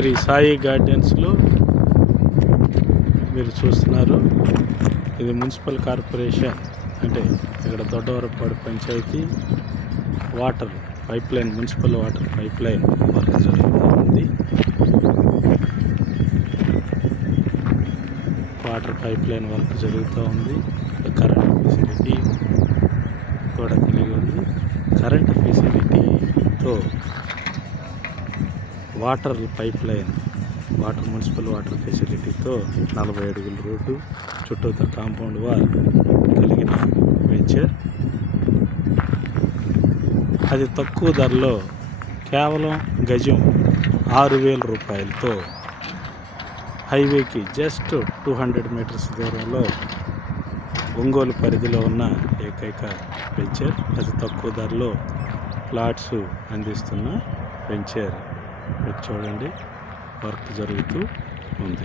శ్రీ సాయి గార్డెన్స్లో మీరు చూస్తున్నారు. ఇది మున్సిపల్ కార్పొరేషన్, అంటే ఇక్కడ Doddavarapadu panchayati water pipe line, municipal water pipe line work జరుగుతూ ఉంది. వాటర్ పైప్ లైన్ వర్క్ జరుగుతూ ఉంది. కరెంట్ ఫెసిలిటీ కూడా కలిగి ఉంది. కరెంట్ ఫెసిలిటీతో water pipe line, water municipal water ఫెసిలిటీతో 40 అడుగుల రోడ్డు, చుట్టూతో కాంపౌండ్ వాల్ కలిగిన వెంచర్. అది తక్కువ ధరలో కేవలం గజం 6,000 రూపాయలతో హైవేకి జస్ట్ 200 మీటర్స్ దూరంలో ఒంగోలు పరిధిలో ఉన్న ఏకైక వెంచర్. అతి తక్కువ ధరలో ప్లాట్స్ అందిస్తున్న వెంచర్. చూడండి, వర్క్ జరుగుతూ ఉంది.